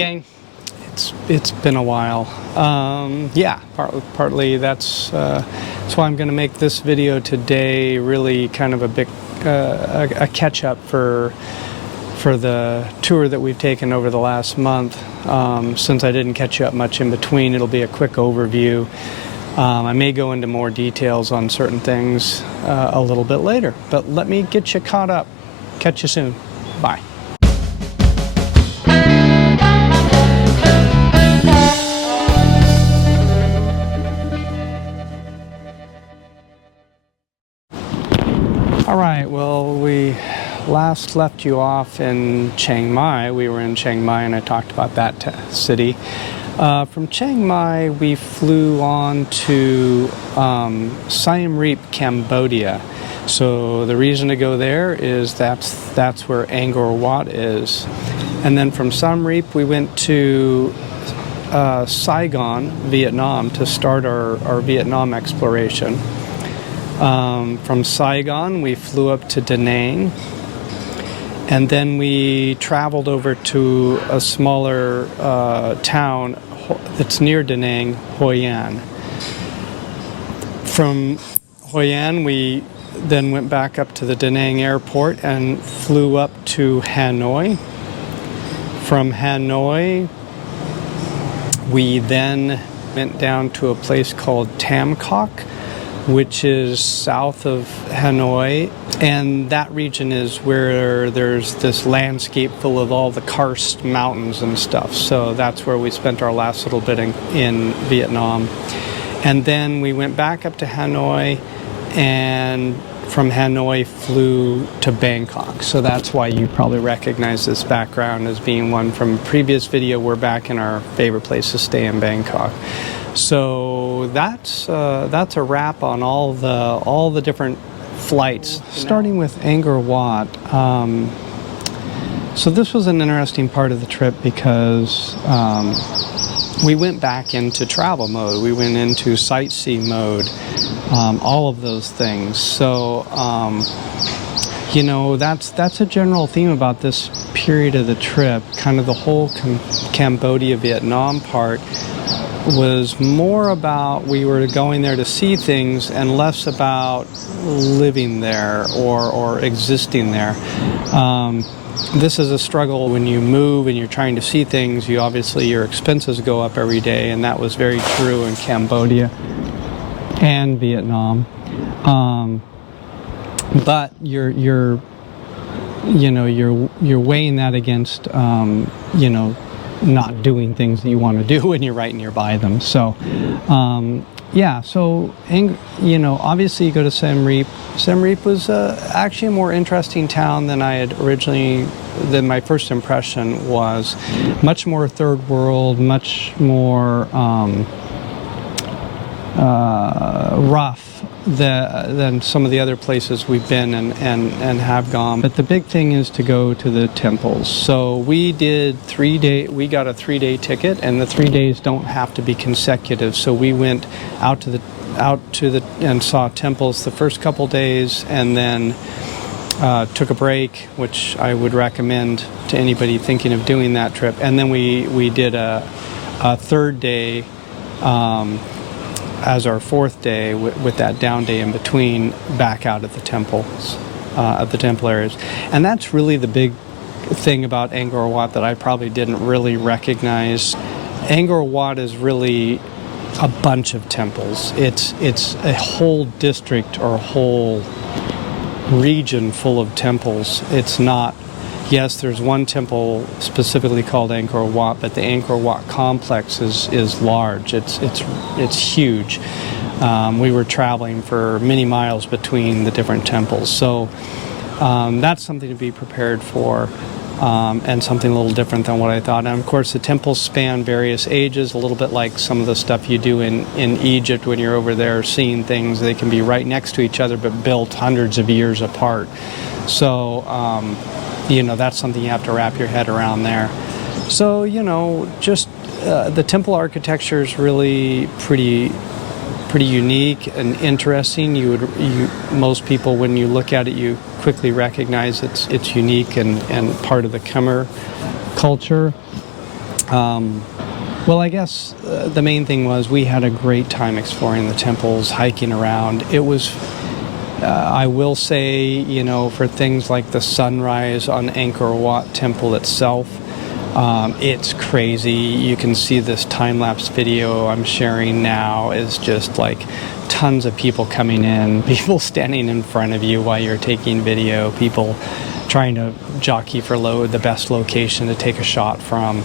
gang. It's been a while. Yeah, partly that's why I'm going to make this video today. Really, kind of a big a catch up for the tour that we've taken over the last month. Since I didn't catch you up much in between, it'll be a quick overview. I may go into more details on certain things a little bit later, but let me get you caught up. Catch you soon. Bye. All right, well, we last left you off in Chiang Mai. We were in Chiang Mai and I talked about that city. From Chiang Mai, we flew on to Siem Reap, Cambodia. So the reason to go there is that's where Angkor Wat is. And then from Siem Reap, we went to Saigon, Vietnam, to start our Vietnam exploration. From Saigon, we flew up to Da Nang, and then we traveled over to a smaller town that's near Da Nang, Hoi An. From Hoi An, we then went back up to the Da Nang airport and flew up to Hanoi. From Hanoi, we then went down to a place called Tam Coc, which is south of Hanoi, and that region is where there's this landscape full of all the karst mountains and stuff. So that's where we spent our last little bit in Vietnam. And then we went back up to Hanoi, and from Hanoi flew to Bangkok. So that's why you probably recognize this background as being one from a previous video. We're back in our favorite place to stay in Bangkok. So that's a wrap on all the different flights, starting with Angkor Wat. So this was an interesting part of the trip because we went back into travel mode. We went into sightseeing mode, all of those things. So you know, that's a general theme about this period of the trip. Kind of the whole Cambodia, Vietnam part was more about we were going there to see things and less about living there or existing there. This is a struggle when you move and you're trying to see things. You obviously, your expenses go up every day, and that was very true in Cambodia and Vietnam. But you're weighing that against not doing things that you want to do when you're right nearby them. So, yeah, so, obviously you go to Siem Reap. Siem Reap was actually a more interesting town than than my first impression was. Much more third world, much more rough than some of the other places we've been and have gone. But the big thing is to go to the temples. So we did we got a 3-day ticket, and the 3 days don't have to be consecutive. So we went out and saw temples the first couple days, and then took a break, which I would recommend to anybody thinking of doing that trip. And then we did a third day as our fourth day with that down day in between, back out at the temples, at the temple areas. And that's really the big thing about Angkor Wat that I probably didn't really recognize. Angkor Wat is really a bunch of temples. It's a whole district or a whole region full of temples. It's not, yes, there's one temple specifically called Angkor Wat, but the Angkor Wat complex is large. It's huge. We were traveling for many miles between the different temples. So that's something to be prepared for, and something a little different than what I thought. And of course, the temples span various ages, a little bit like some of the stuff you do in Egypt when you're over there seeing things. They can be right next to each other, but built hundreds of years apart. So, that's something you have to wrap your head around there. So, just the temple architecture is really pretty unique and interesting. Most people, when you look at it, you quickly recognize it's unique and part of the Khmer culture. Well, I guess the main thing was we had a great time exploring the temples, hiking around. It was, I will say, you know, for things like the sunrise on Angkor Wat Temple itself, it's crazy. You can see this time-lapse video I'm sharing now is just like tons of people coming in, people standing in front of you while you're taking video, people trying to jockey for the best location to take a shot from,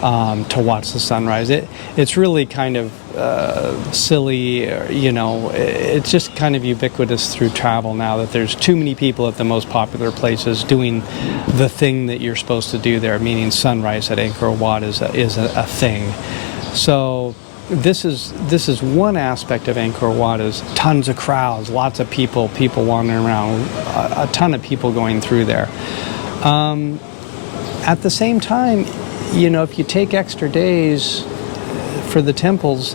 to watch the sunrise. It's really kind of silly, you know, it's just kind of ubiquitous through travel now that there's too many people at the most popular places doing the thing that you're supposed to do there, meaning sunrise at Angkor Wat is a thing. So this is one aspect of Angkor Wat is tons of crowds, lots of people wandering around, a ton of people going through there. At the same time, you know, if you take extra days for the temples,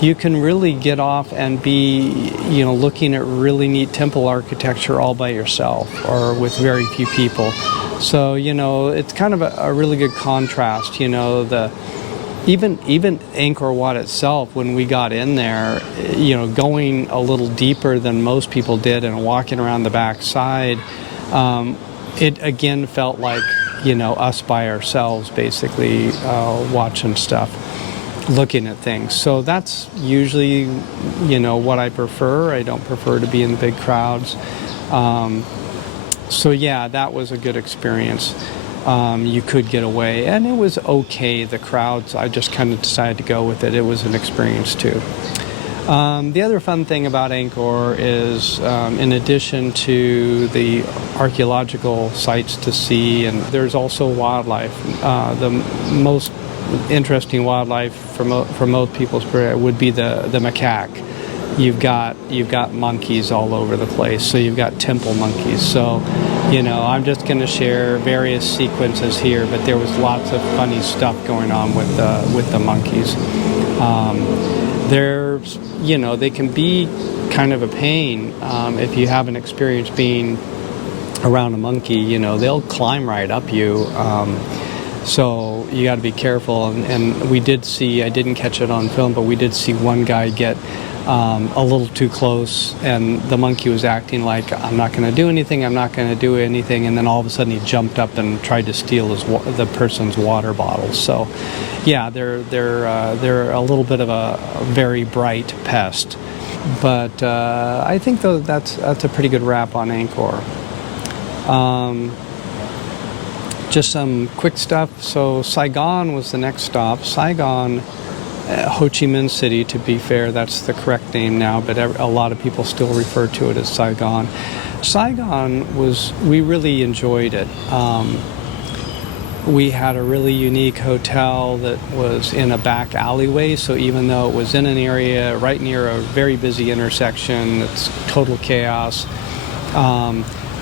you can really get off and be, you know, looking at really neat temple architecture all by yourself or with very few people. So, you know, it's kind of a really good contrast, you know, even Angkor Wat itself, when we got in there, you know, going a little deeper than most people did and walking around the back side, it again felt like, you know, us by ourselves, basically watching stuff, looking at things. So that's usually, you know, what I prefer. I don't prefer to be in big crowds. So yeah, that was a good experience. You could get away, and it was okay. The crowds, I just kind of decided to go with it. It was an experience too. The other fun thing about Angkor is, in addition to the archaeological sites to see, and there's also wildlife. The most interesting wildlife for most people's would be the macaque. You've got monkeys all over the place. So you've got temple monkeys. So, you know, I'm just going to share various sequences here, but there was lots of funny stuff going on with the monkeys. There's, you know, they can be kind of a pain if you haven't experienced being around a monkey. You know, they'll climb right up you. So you got to be careful. And we did see, I didn't catch it on film, but we did see one guy get a little too close, and the monkey was acting like, I'm not going to do anything, I'm not going to do anything, and then all of a sudden he jumped up and tried to steal the person's water bottle. So yeah, they're a little bit of a very bright pest, but I think though that's a pretty good wrap on Angkor. Just some quick stuff. So Saigon was the next stop. Saigon, Ho Chi Minh City, to be fair, that's the correct name now, but a lot of people still refer to it as Saigon. Saigon we really enjoyed it. We had a really unique hotel that was in a back alleyway, so even though it was in an area right near a very busy intersection, it's total chaos,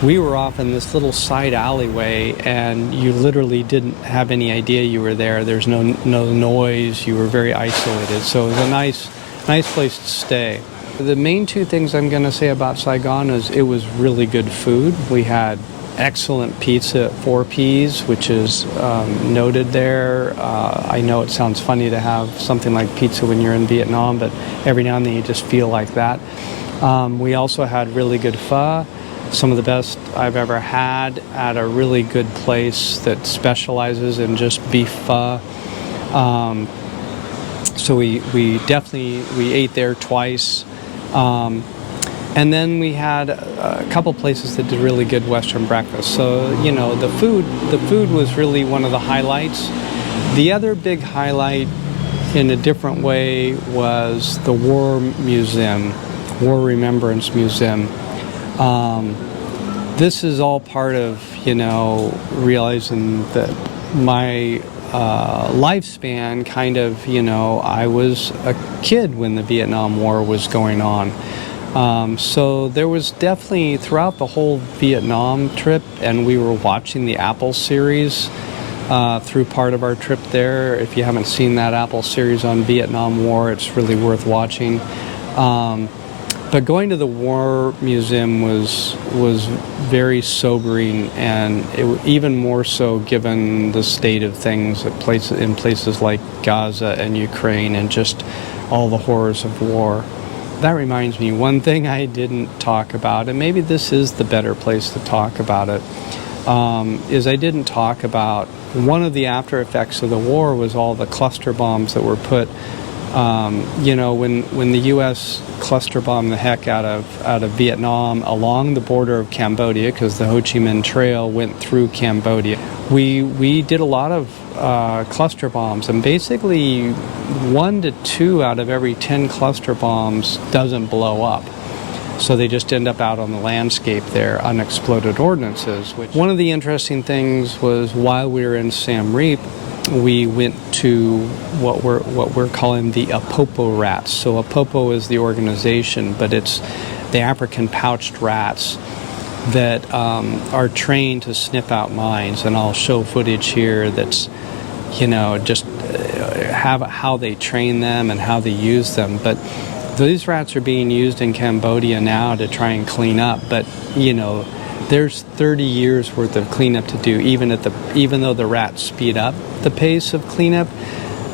we were off in this little side alleyway, and you literally didn't have any idea you were there. There's no noise. You were very isolated. So it was a nice place to stay. The main two things I'm going to say about Saigon is it was really good food. We had excellent pizza at 4Ps, which is noted there. I know it sounds funny to have something like pizza when you're in Vietnam, but every now and then you just feel like that. We also had really good pho. Some of the best I've ever had at a really good place that specializes in just beef pho. So we ate there twice. And then we had a couple places that did really good Western breakfast. So, you know, the food was really one of the highlights. The other big highlight in a different way was the War Remembrance Museum. This is all part of, you know, realizing that my lifespan kind of, you know, I was a kid when the Vietnam War was going on. So there was definitely, throughout the whole Vietnam trip, and we were watching the Apple series through part of our trip there. If you haven't seen that Apple series on Vietnam War, it's really worth watching. But But going to the War Museum was very sobering, and even more so given the state of things in places like Gaza and Ukraine, and just all the horrors of war. That reminds me, one thing I didn't talk about, and maybe this is the better place to talk about it, is I didn't talk about one of the after effects of the war was all the cluster bombs that were put. When the U.S. cluster bombed the heck out of Vietnam along the border of Cambodia, because the Ho Chi Minh Trail went through Cambodia, we did a lot of cluster bombs, and basically 1 to 2 out of every 10 cluster bombs doesn't blow up. So they just end up out on the landscape there, unexploded ordnances. One of the interesting things was while we were in Siem Reap, we went to what we're calling the Apopo rats. So Apopo is the organization, but it's the African pouched rats that are trained to sniff out mines. And I'll show footage here that's, just have how they train them and how they use them. But these rats are being used in Cambodia now to try and clean up. But, there's 30 years worth of cleanup to do. Even though the rats speed up the pace of cleanup,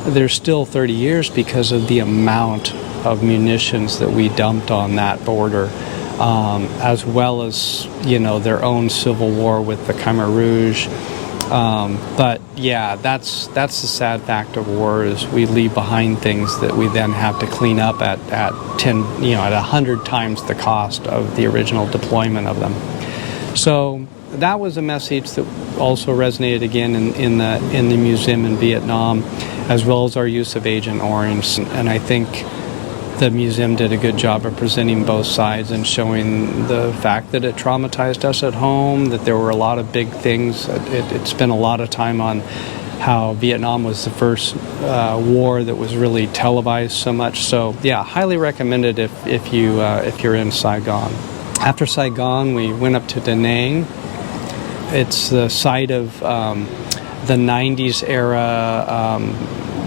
there's still 30 years because of the amount of munitions that we dumped on that border, as well as their own civil war with the Khmer Rouge. But yeah, that's the sad fact of war, is we leave behind things that we then have to clean up at 100 times the cost of the original deployment of them. So that was a message that also resonated again in the museum in Vietnam, as well as our use of Agent Orange. And I think the museum did a good job of presenting both sides and showing the fact that it traumatized us at home, that there were a lot of big things. It spent a lot of time on how Vietnam was the first war that was really televised so much. So yeah, highly recommended if you're in Saigon. After Saigon, we went up to Da Nang. It's the site of the 90s era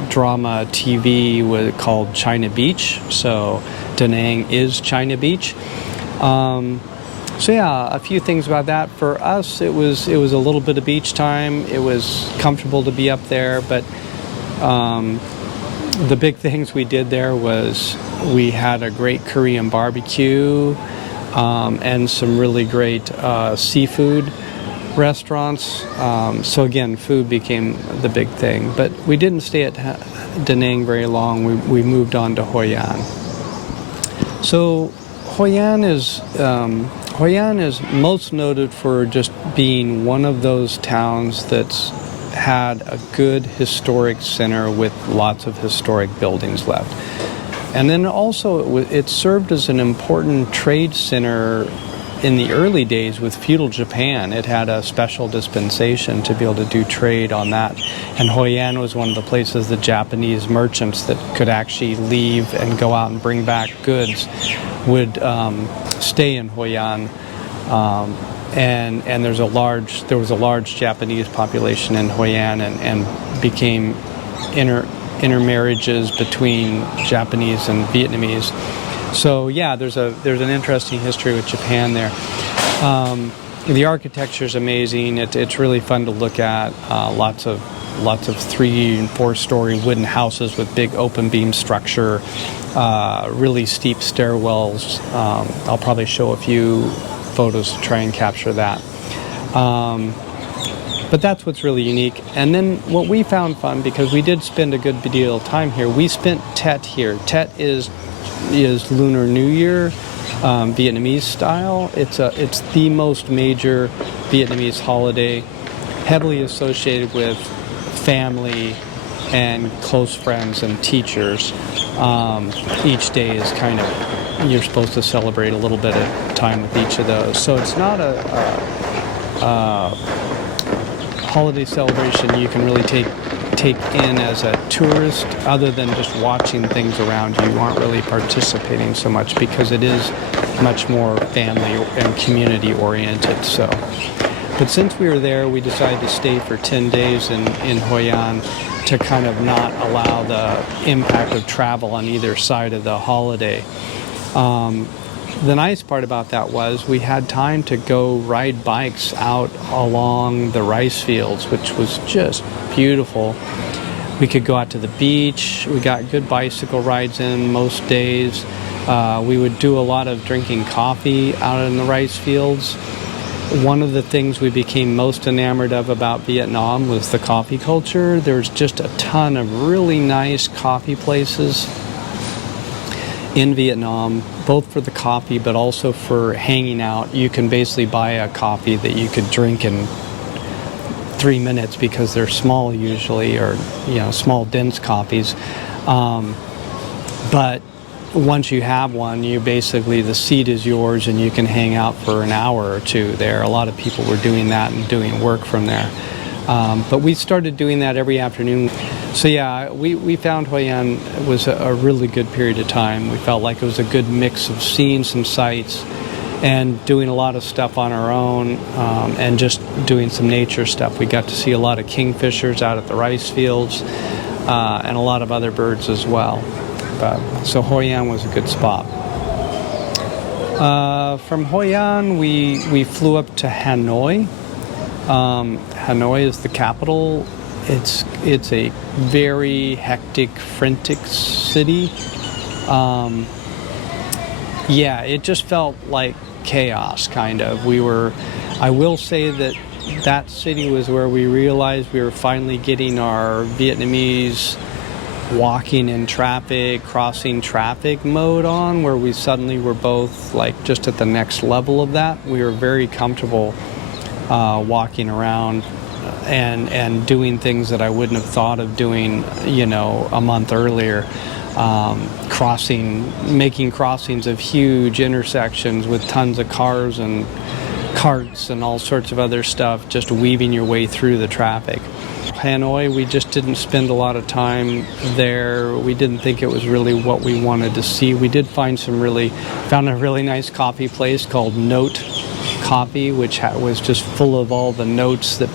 drama TV called China Beach. So Da Nang is China Beach. So yeah, a few things about that. For us, it was a little bit of beach time. It was comfortable to be up there, but the big things we did there was we had a great Korean barbecue. And some really great seafood restaurants. So again, food became the big thing. But we didn't stay at Da Nang very long. We moved on to Hoi An. So Hoi An is most noted for just being one of those towns that's had a good historic center with lots of historic buildings left. And then also it served as an important trade center in the early days with feudal Japan. It had a special dispensation to be able to do trade on that. And Hoi An was one of the places the Japanese merchants that could actually leave and go out and bring back goods would stay in Hoi An. And there was a large Japanese population in Hoi An, and became intermarriages between Japanese and Vietnamese. So yeah, there's an interesting history with Japan there. The architecture is amazing. It's really fun to look at. Lots of 3- and 4-story wooden houses with big open beam structure. Really steep stairwells. I'll probably show a few photos to try and capture that. But that's what's really unique. And then what we found fun, because we did spend a good deal of time here, we spent Tet here. Tet is Lunar New Year, Vietnamese style. It's the most major Vietnamese holiday, heavily associated with family and close friends and teachers. Each day is kind of, you're supposed to celebrate a little bit of time with each of those. So it's not a holiday celebration you can really take in as a tourist, other than just watching things around you. You aren't really participating so much because it is much more family and community oriented. So, but since we were there, we decided to stay for 10 days in Hoi An to kind of not allow the impact of travel on either side of the holiday. the nice part about that was we had time to go ride bikes out along the rice fields, which was just beautiful. We could go out to the beach. We got good bicycle rides in most days. We would do a lot of drinking coffee out in the rice fields. One of the things we became most enamored of about Vietnam was the coffee culture. There's just a ton of really nice coffee places in Vietnam, both for the coffee but also for hanging out. You can basically buy a coffee that you could drink in 3 minutes because they're small usually, or small dense coffees. But once you have one, you basically, the seat is yours and you can hang out for an hour or two there. A lot of people were doing that and doing work from there. But we started doing that every afternoon. So yeah, we found Hoi An was a really good period of time. We felt like it was a good mix of seeing some sights and doing a lot of stuff on our own, and just doing some nature stuff. We got to see a lot of kingfishers out at the rice fields, and a lot of other birds as well. So Hoi An was a good spot. From Hoi An, we flew up to Hanoi. Hanoi is the capital. It's a very hectic, frantic city. Yeah, it just felt like chaos, kind of. I will say that city was where we realized we were finally getting our Vietnamese walking in traffic, crossing traffic mode on, where we suddenly were both like just at the next level of that. We were very comfortable walking around and doing things that I wouldn't have thought of doing, a month earlier. Making crossings of huge intersections with tons of cars and carts and all sorts of other stuff, just weaving your way through the traffic. Hanoi, we just didn't spend a lot of time there. We didn't think it was really what we wanted to see. We did found a really nice coffee place called Note Coffee, which was just full of all the notes that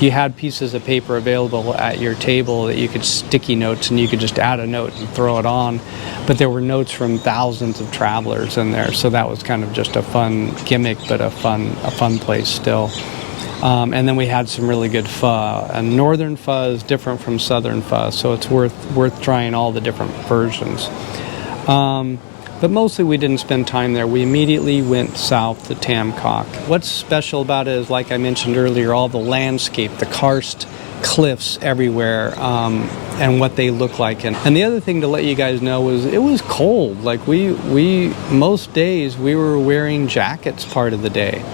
you had pieces of paper available at your table that you could sticky notes, and you could just add a note and throw it on. But there were notes from thousands of travelers in there, so that was kind of just a fun gimmick, but a fun place still. And then we had some really good pho. And northern pho is different from southern pho, so it's worth trying all the different versions. But mostly we didn't spend time there. We immediately went south to Tam Coc. What's special about it is, like I mentioned earlier, all the landscape, the karst cliffs everywhere, and what they look like. And the other thing to let you guys know was it was cold. Like we most days we were wearing jackets part of the day.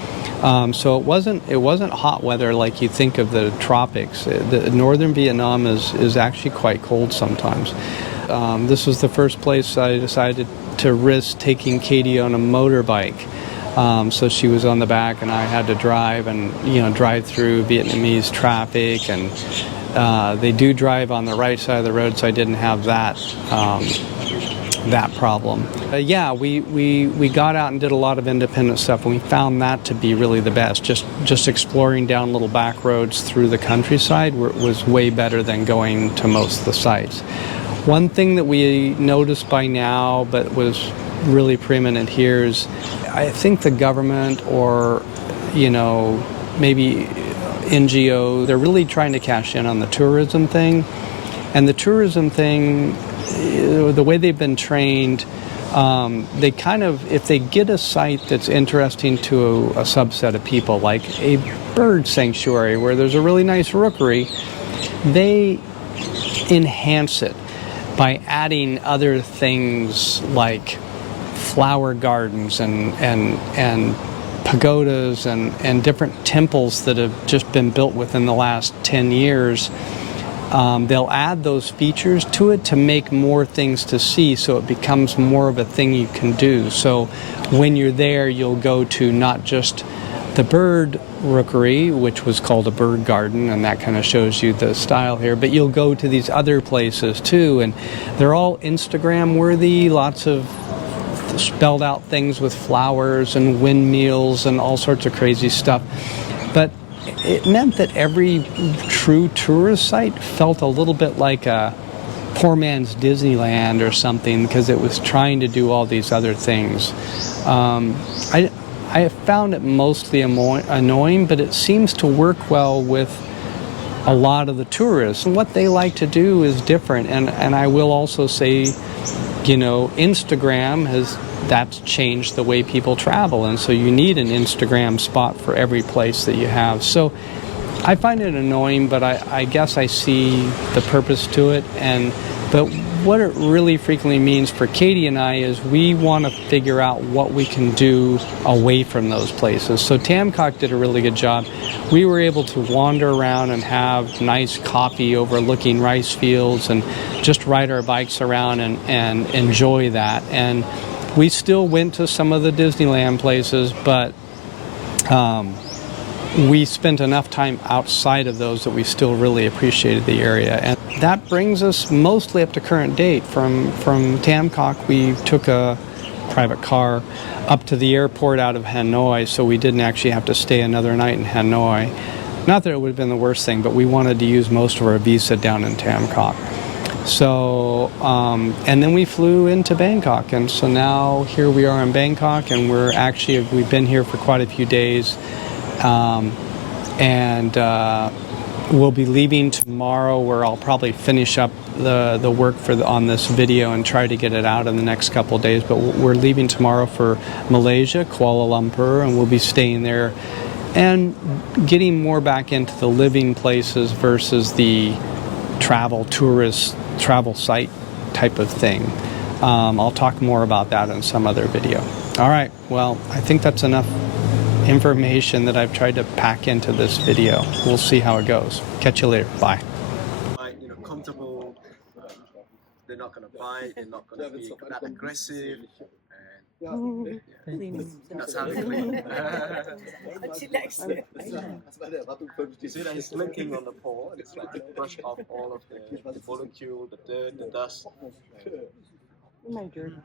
So it wasn't hot weather like you think of the tropics. The northern Vietnam is actually quite cold sometimes. This was the first place I decided to risk taking Katie on a motorbike. So she was on the back and I had to drive through Vietnamese traffic, and they do drive on the right side of the road, so I didn't have that problem. We got out and did a lot of independent stuff, and we found that to be really the best. Just exploring down little back roads through the countryside was way better than going to most of the sites. One thing that we noticed by now, but was really preeminent here, is I think the government or, maybe NGO, they're really trying to cash in on the tourism thing. And the tourism thing, the way they've been trained, they if they get a site that's interesting to a subset of people, like a bird sanctuary where there's a really nice rookery, they enhance it by adding other things like flower gardens and pagodas and different temples that have just been built within the last 10 years. They'll add those features to it to make more things to see, so it becomes more of a thing you can do. So when you're there, you'll go to not just the bird rookery, which was called a bird garden, and that kind of shows you the style here, but you'll go to these other places too, and they're all Instagram worthy, lots of spelled out things with flowers and windmills and all sorts of crazy stuff. But it meant that every true tourist site felt a little bit like a poor man's Disneyland or something because it was trying to do all these other things. I have found it mostly annoying, but it seems to work well with a lot of the tourists. And what they like to do is different. And I will also say, you know, Instagram that's changed the way people travel. And so you need an Instagram spot for every place that you have. So I find it annoying, but I guess I see the purpose to it. But what it really frequently means for Katie and I is we want to figure out what we can do away from those places. So Tamcock did a really good job. We were able to wander around and have nice coffee overlooking rice fields and just ride our bikes around and enjoy that. And we still went to some of the Disneyland places, but we spent enough time outside of those that we still really appreciated the area. And that brings us mostly up to current date. From Tamcock, we took a private car up to the airport out of Hanoi, so we didn't actually have to stay another night in Hanoi. Not that it would have been the worst thing, but we wanted to use most of our visa down in Tamcock. So, and then we flew into Bangkok, and so now here we are in Bangkok, and we've been here for quite a few days. We'll be leaving tomorrow, where I'll probably finish up the work on this video and try to get it out in the next couple of days. But we're leaving tomorrow for Malaysia, Kuala Lumpur, and we'll be staying there and getting more back into the living places versus the travel site type of thing. I'll talk more about that in some other video. All right, well, I think that's enough information that I've tried to pack into this video. We'll see how it goes. Catch you later. Bye. Comfortable. They're not gonna bite. They're not gonna be that aggressive. And that's how they clean. You see that he's licking on the paw. It's like to brush off all of the molecule, the dirt, the dust. Oh my goodness.